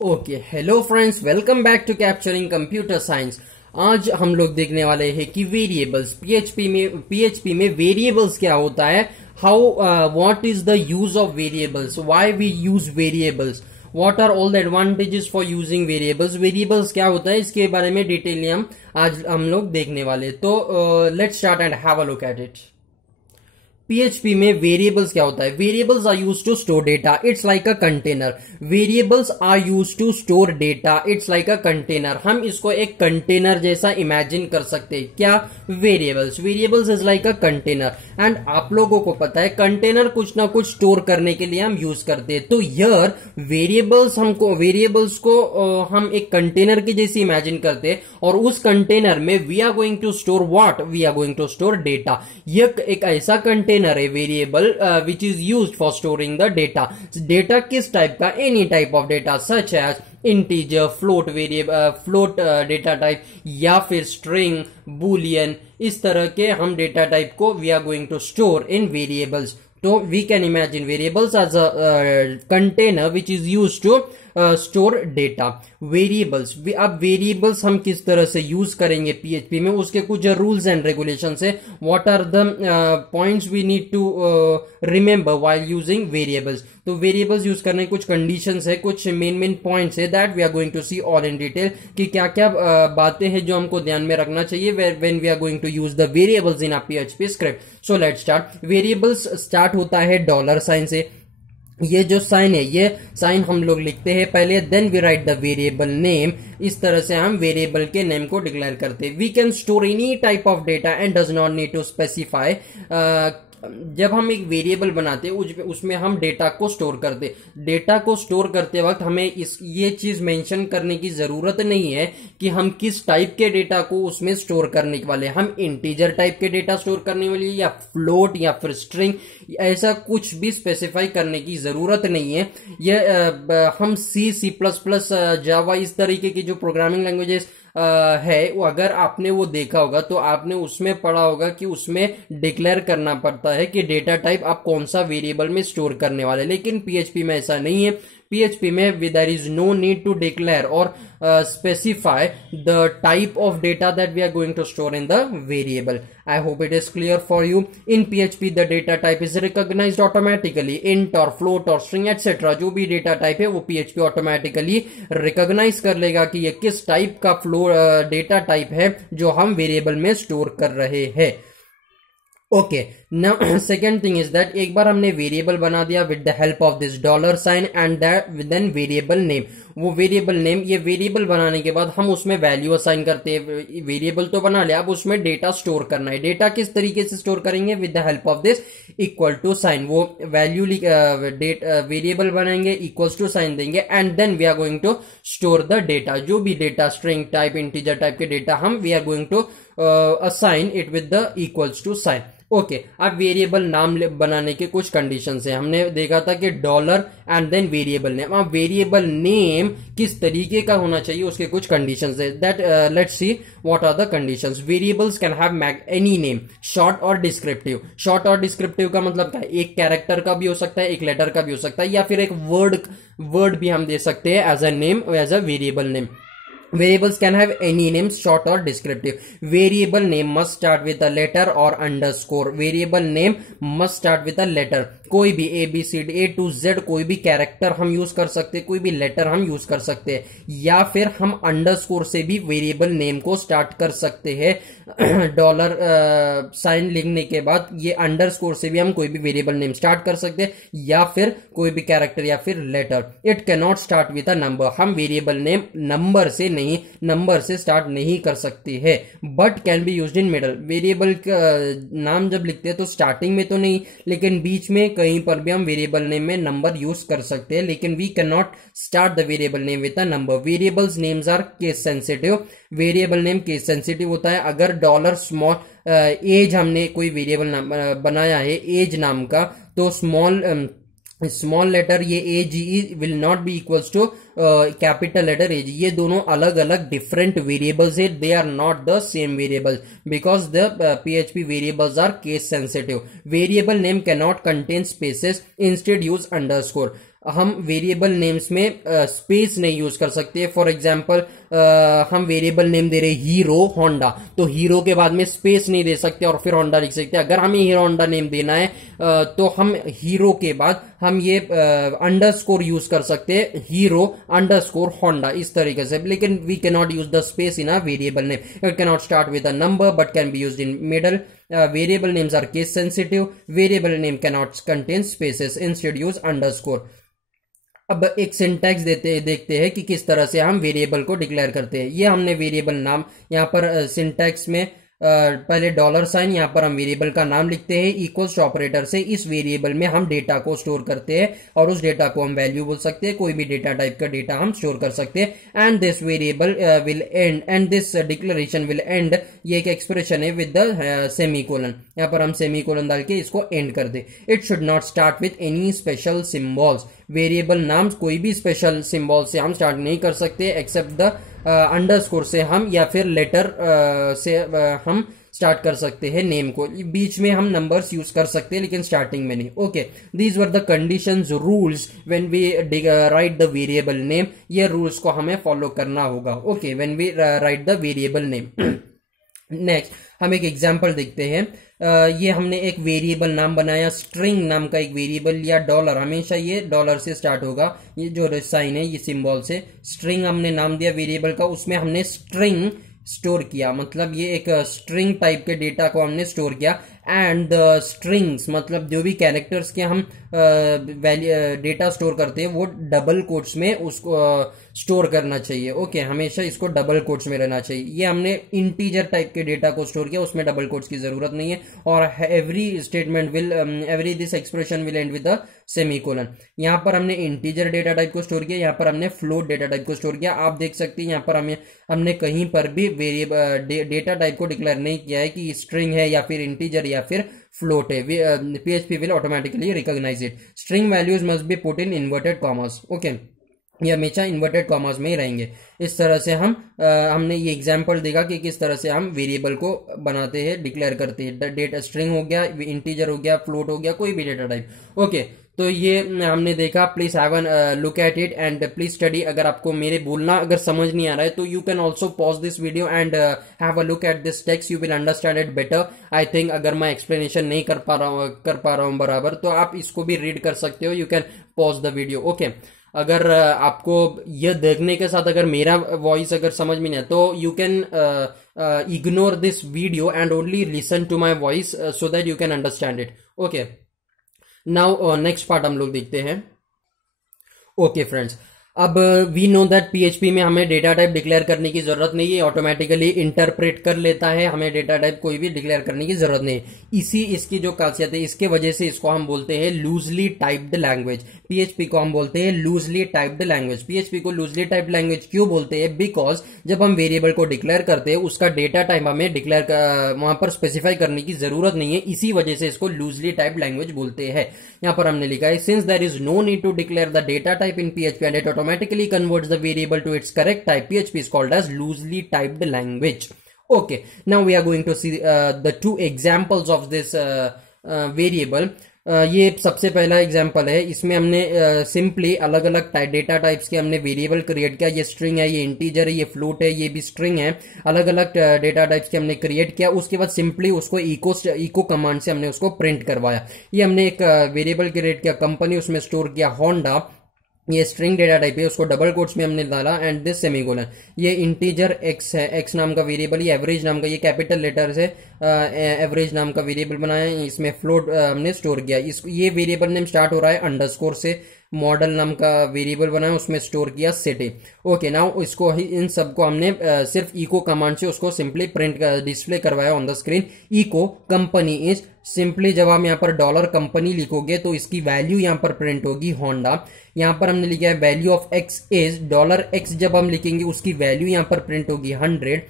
Okay, hello friends, welcome back to capturing computer science. आज हम लोग देखने वाले हैं कि वेरिएबल्स पीएचपी में वेरिएबल्स क्या होता है, how what is the use of variables, why we use variables, what are all the advantages for using variables, variables क्या होता है, इसके बारे में डिटेल आज हम लोग देखने वाले। तो let's start and have a look at it. PHP में वेरिएबल्स क्या होता है? Variables are use to store data, it's like a container. Variables are use to store data, it's like a container. हम इसको एक कंटेनर जैसा imagine कर सकते हैं। क्या? Variables is like a container. And आप लोगों को पता है कंटेनर कुछ ना कुछ स्टोर करने के लिए हम यूज करते हैं। तो हियर वेरिएबल्स को हम एक कंटेनर की जैसी इमेजिन करते हैं, और उस कंटेनर में we are going to store what? We are going to store data. यह एक ऐसा कंटेनर है variable which is used for storing the data. Data किस टाइप का? Any type of data such as integer, float data type, या फिर string, boolean, इस तरह के हम डेटा टाइप को we are going to store in variables. तो we can imagine variables as a container which is used to store data. Variables, अब variables हम किस तरह से यूज करेंगे पीएचपी में, उसके कुछ रूल्स एंड रेगुलेशंस है। What are the points we need to remember while using variables. तो वेरिएबल्स यूज करने कुछ कंडीशंस है, कुछ मेन पॉइंट्स है that we are going to see all in detail, कि क्या क्या बातें हैं जो हमको ध्यान में रखना चाहिए when we are going to use the variables in a PHP script. So let's start. Variables start होता है डॉलर साइन से। ये जो साइन है, ये साइन हम लोग लिखते हैं पहले, then we write the variable name. इस तरह से हम वेरिएबल के नेम को डिक्लेयर करते हैं। We can store any type of data and does not need to specify. जब हम एक वेरिएबल बनाते हैं उसमें हम डेटा को स्टोर करते। डेटा को स्टोर करते वक्त हमें ये चीज मेंशन करने की जरूरत नहीं है कि हम किस टाइप के डेटा को उसमें स्टोर करने वाले। हम इंटीजर टाइप के डेटा स्टोर करने वाले, या फ्लोट, या फिर स्ट्रिंग, ऐसा कुछ भी स्पेसिफाई करने की जरूरत नहीं है। हम सी प्लस प्लस, जावा, इस तरीके की जो प्रोग्रामिंग लैंग्वेजेस है, वो अगर आपने वो देखा होगा तो आपने उसमें पढ़ा होगा कि उसमें डिक्लेयर करना पड़ता है कि डेटा टाइप आप कौन सा वेरिएबल में स्टोर करने वाले। लेकिन पीएचपी में ऐसा नहीं है। पीएचपी में there is no need to declare और specify the type of data that we are going to store in the variable. I hope it is clear for you. In PHP the data type is recognized automatically. Int or float or string etc. जो भी data type है वो PHP automatically recognize कर लेगा कि ये किस type का data type है जो हम variable में store कर रहे हैं। Okay, now second thing is that एक बार हमने वेरिएबल बना दिया with the help of this dollar sign and then variable name. वो वेरिएबल नेम, ये वेरिएबल बनाने के बाद हम उसमें वैल्यू असाइन करते हैं। वेरिएबल तो बना लिया, अब उसमें डेटा स्टोर करना है। डेटा किस तरीके से स्टोर करेंगे? With the help of this equal to sign. वो वैल्यू वेरिएबल बनाएंगे, इक्वल्स टू साइन देंगे, and then we are going to store the data. जो भी data, string type, integer type के डेटा, हम we are going to assign it with the equals to sign. Okay, अब variable नाम बनाने के कुछ कंडीशंस हैं। हमने देखा था कि dollar and then variable name. अब वेरिएबल नेम किस तरीके का होना चाहिए, उसके कुछ कंडीशंस है। That let's see what are the conditions. Variables can have any name, short और डिस्क्रिप्टिव। शॉर्ट और डिस्क्रिप्टिव का मतलब क्या है? एक कैरेक्टर का भी हो सकता है, एक लेटर का भी हो सकता है, या फिर एक वर्ड भी हम दे सकते हैं as a name, as a variable name. Variables can have any names, short or descriptive. Variable name must start with a letter or underscore. Variable name must start with a letter. कोई भी ABCD A to Z कोई भी character हम use कर सकते हैं, कोई भी लेटर हम यूज कर सकते हैं, या फिर हम अंडरस्कोर से भी वेरिएबल नेम को स्टार्ट कर सकते हैं। डॉलर साइन लिखने के बाद ये अंडरस्कोर से भी हम कोई भी वेरिएबल नेम स्टार्ट कर सकते हैं, या फिर कोई भी कैरेक्टर या फिर letter. It can not start with a number. हम वेरिएबल नेम नंबर से स्टार्ट नहीं कर सकते हैं, but can be used in middle. Variable का नाम जब लिखते हैं तो स्टार्टिंग में तो नहीं, लेकिन बीच में कहीं पर भी हम वेरिएबल नेम में नंबर यूज कर सकते हैं, लेकिन we can not start the variable name with a number. Variables names are case sensitive. Variable name case sensitive होता है। अगर डॉलर स्मॉल एज, हमने कोई वेरिएबल बनाया है एज नाम का, तो स्मॉल लेटर ये AGE will not be equals to capital letter AG। ये दोनों अलग अलग डिफरेंट वेरिएबल्स है, they are not the same variables because the PHP variables are case sensitive. Variable name can not contain spaces, instead use underscore. हम variable names में space नहीं use कर सकते। फॉर एग्जांपल हम वेरिएबल नेम दे रहे Hero Honda, तो hero के बाद में स्पेस नहीं दे सकते और फिर होंडा लिख सकते। अगर हमें हीरो होंडा नेम देना है तो हम हीरो के बाद हम ये अंडरस्कोर यूज कर सकते हैं, हीरो अंडरस्कोर होंडा, इस तरीके से। लेकिन we can not use the space in a variable name. It can not start with a number but can be used in middle. Variable names are case sensitive. Variable name cannot contain spaces. Instead use underscore. अब एक syntax देखते हैं कि किस तरह से हम variable को डिक्लेयर करते हैं। ये हमने वेरिएबल नाम यहाँ पर सिंटैक्स में पहले डॉलर साइन, यहाँ पर हम वेरिएबल का नाम लिखते हैं, इक्वल्स ऑपरेटर से इस वेरिएबल में हम डेटा को स्टोर करते हैं और उस डेटा को हम वैल्यू बोल सकते हैं। कोई भी डेटा टाइप का डेटा हम स्टोर कर सकते हैं। And this variable will and and this declaration will and, ये एक एक्सप्रेशन है, विद द सेमीकोलन। यहाँ पर हम सेमीकोलन डाल के इसको एंड कर दे। It should not start with any special symbols. Variable नाम कोई भी स्पेशल सिंबल से हम स्टार्ट नहीं कर सकते एक्सेप्ट द अंडरस्कोर से हम, या फिर लेटर से हम स्टार्ट कर सकते हैं नेम को। बीच में हम नंबर्स यूज कर सकते हैं लेकिन स्टार्टिंग में नहीं। Okay, these were the conditions rules when we write the variable name. ये रूल्स को हमें फॉलो करना होगा। Okay, when we write the variable name. Next हम एक एग्जाम्पल देखते हैं। ये हमने एक वेरिएबल नाम बनाया, स्ट्रिंग नाम का एक वेरिएबल लिया। डॉलर, हमेशा ये डॉलर से स्टार्ट होगा, ये जो साइन है ये सिंबल से। स्ट्रिंग हमने नाम दिया वेरिएबल का, उसमें हमने स्ट्रिंग स्टोर किया, मतलब ये एक स्ट्रिंग टाइप के डेटा को हमने स्टोर किया। एंड द स्ट्रिंग्स, मतलब जो भी कैरेक्टर्स के हम डेटा स्टोर करते हैं वो डबल कोट्स में उसको स्टोर करना चाहिए। ओके, हमेशा इसको डबल कोट्स में रहना चाहिए। ये हमने इंटीजर टाइप के डेटा को स्टोर किया, उसमें डबल कोट्स की जरूरत नहीं है। और every statement will every this expression will and with the semicolon. यहाँ पर हमने इंटीजर डेटा टाइप को स्टोर किया, यहाँ पर हमने फ्लोट डेटा टाइप को स्टोर किया। आप देख सकते हैं यहाँ पर हमने कहीं पर भी वेरिएबल डेटा टाइप को डिक्लेयर नहीं किया है कि स्ट्रिंग है या फिर इंटीजर या फिर फ्लोट है। PHP will automatically recognize it. String values must be put in inverted commas. Okay, ये हमेशा इन्वर्टेड कॉमास में ही रहेंगे। इस तरह से हमने ये एग्जांपल देखा कि किस तरह से हम वेरिएबल को बनाते हैं, डिक्लेयर करते हैं। डेटा स्ट्रिंग हो गया, इंटीजर हो गया, फ्लोट हो गया, कोई भी डेटा टाइप। ओके, तो ये हमने देखा। Please have a look at it and please study. अगर आपको मेरे बोलना अगर समझ नहीं आ रहा है तो you can also pause this video and have a look at this text, you will understand it better. I think अगर मैं एक्सप्लेनेशन नहीं कर पा रहा हूँ बराबर, तो आप इसको भी रीड कर सकते हो। You can pause the video. Okay, अगर आपको यह देखने के साथ अगर मेरा वॉइस अगर समझ में नहीं आया तो you can ignore this video and only listen to my voice so that you can understand it. Okay, now next part हम लोग देखते हैं। ओके फ्रेंड्स, अब वी नो दैट PHP में हमें डेटा टाइप डिक्लेयर करने की जरूरत नहीं है, ऑटोमेटिकली इंटरप्रेट कर लेता है, हमें डेटा टाइप कोई भी डिक्लेयर करने की जरूरत नहीं है। इसकी जो खासियत है, इसके वजह से इसको हम बोलते हैं लूजली टाइप्ड लैंग्वेज। PHP को हम बोलते हैं लूजली टाइप्ड लैंग्वेज। PHP को लूजली टाइप्ड लैंग्वेज क्यों बोलते हैं? बिकॉज जब हम वेरिएबल को डिक्लेयर करते हैं उसका डेटा टाइप हमें डिक्लेयर वहां पर स्पेसिफाई करने की जरूरत नहीं है, इसी वजह से इसको लूजली टाइप्ड लैंग्वेज बोलते हैं। यहाँ पर हमने लिखा है, since there is no need to declare the data type in PHP and it automatically converts the variable to its correct type, PHP is called as loosely typed language. Okay, now we are going to see the two examples of this variable. ये सबसे पहला example है, इसमें हमने simply अलग अलग data types के हमने वेरिएबल क्रिएट किया। ये स्ट्रिंग है, ये इंटीजर है, ये फ्लोट है, ये भी स्ट्रिंग है। अलग अलग डेटा टाइप्स के हमने क्रिएट किया। उसके बाद सिंपली उसको इको कमांड से हमने उसको प्रिंट करवाया। ये हमने एक वेरिएबल क्रिएट किया कंपनी, उसमें स्टोर किया होंडा। ये स्ट्रिंग डेटा टाइप है, उसको डबल कोट्स में हमने डाला एंड दिस सेमीकोलन। ये इंटीजर एक्स है, एक्स नाम का वेरिएबल। ये एवरेज नाम का, ये कैपिटल लेटर से एवरेज नाम का वेरिएबल बनाया। इसमें फ्लोट हमने स्टोर किया। ये वेरिएबल नेम स्टार्ट हो रहा है अंडरस्कोर से। मॉडल नाम का वेरिएबल बनाया, उसमें स्टोर किया सिटी। ओके, नाउ इसको इन सबको हमने सिर्फ इको कमांड से उसको सिंपली प्रिंट डिस्प्ले करवाया on the screen. Echo company is, simply जब हम यहाँ पर डॉलर कंपनी लिखोगे तो इसकी वैल्यू यहाँ पर प्रिंट होगी होंडा। यहाँ पर हमने लिखा है value of x is, dollar x जब हम लिखेंगे उसकी वैल्यू यहाँ पर प्रिंट होगी 100।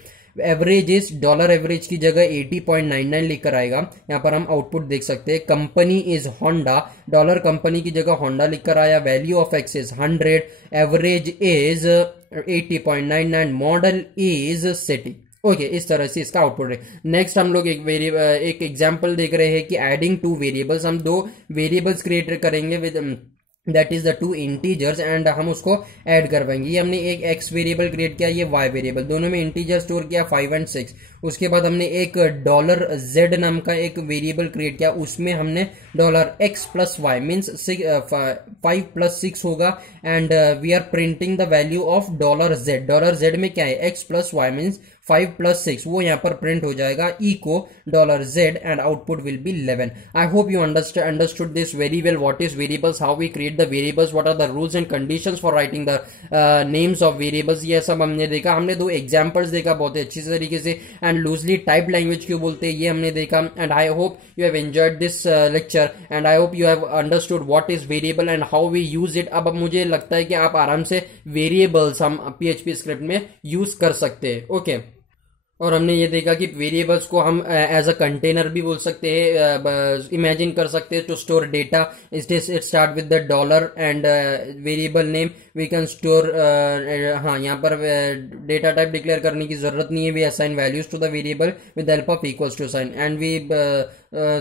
एवरेज इज, डॉलर एवरेज की जगह 80.99 लिखकर आएगा। यहाँ पर हम आउटपुट देख सकते हैं, company is Honda, dollar company की जगह होंडा लिखकर आया। Value of x is 100, average is 80.99, model is city. Okay, इस तरह से इसका आउटपुट है। नेक्स्ट हम लोग एक एग्जांपल देख रहे हैं कि एडिंग टू वेरिएबल्स, हम दो वेरिएबल्स क्रिएट करेंगे with that is the two integers and हम उसको ऐड कर पाएंगे। ये हमने एक एक्स वेरिएबल क्रिएट किया, ये वाई वेरिएबल, दोनों में इंटीजर स्टोर किया 5 एंड 6। उसके बाद हमने एक डॉलर जेड नाम का एक वेरिएबल क्रिएट किया, उसमें हमने dollar x plus y means 5 plus 6 होगा and we are printing the value of dollar z. Dollar z में क्या है, x plus y means 5 plus 6, वो यहाँ पर प्रिंट हो जाएगा echo dollar z and output will be 11। I hope you understood this very well, what is variables, how we create the variables, what are the rules and conditions for writing the names of variables. ये सब हमने देखा। हमने 2 examples देखा बहुत ही अच्छी तरीके से, एंड लूजली टाइप लैंग्वेज क्यों बोलते हैं ये हमने देखा। And I hope you have enjoyed this lecture and I hope you have understood what is variable and how we use it. अब मुझे लगता है कि आप आराम से वेरिएबल्स हम PHP स्क्रिप्ट में यूज कर सकते हैं। ओके और हमने ये देखा कि वेरिएबल्स को हम एज अ कंटेनर भी बोल सकते हैं, इमेजिन कर सकते हैं to store data. It start with the dollar and variable name we can store. हाँ, यहाँ पर डेटा टाइप डिक्लेयर करने की जरूरत नहीं है। We assign values to the variable with the help of equals to sign and we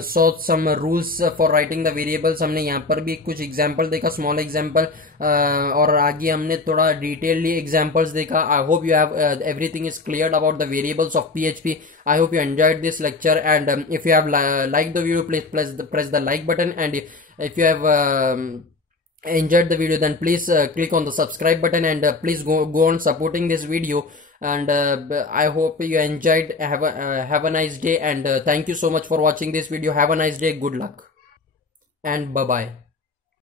saw some rules for writing the variables. हमने यहाँ पर भी कुछ एग्जाम्पल देखा, स्मॉल एग्जाम्पल, और आगे हमने थोड़ा डिटेलली एग्जाम्पल्स देखा। आई hope you have everything is clear about the variables of PHP. I hope you enjoyed this lecture and if you have liked the video, please press the like button, and if you have enjoyed the video, then please click on the subscribe button and please go on supporting this video. And I hope you enjoyed. Have a nice day and thank you so much for watching this video. Have a nice day. Good luck and bye bye.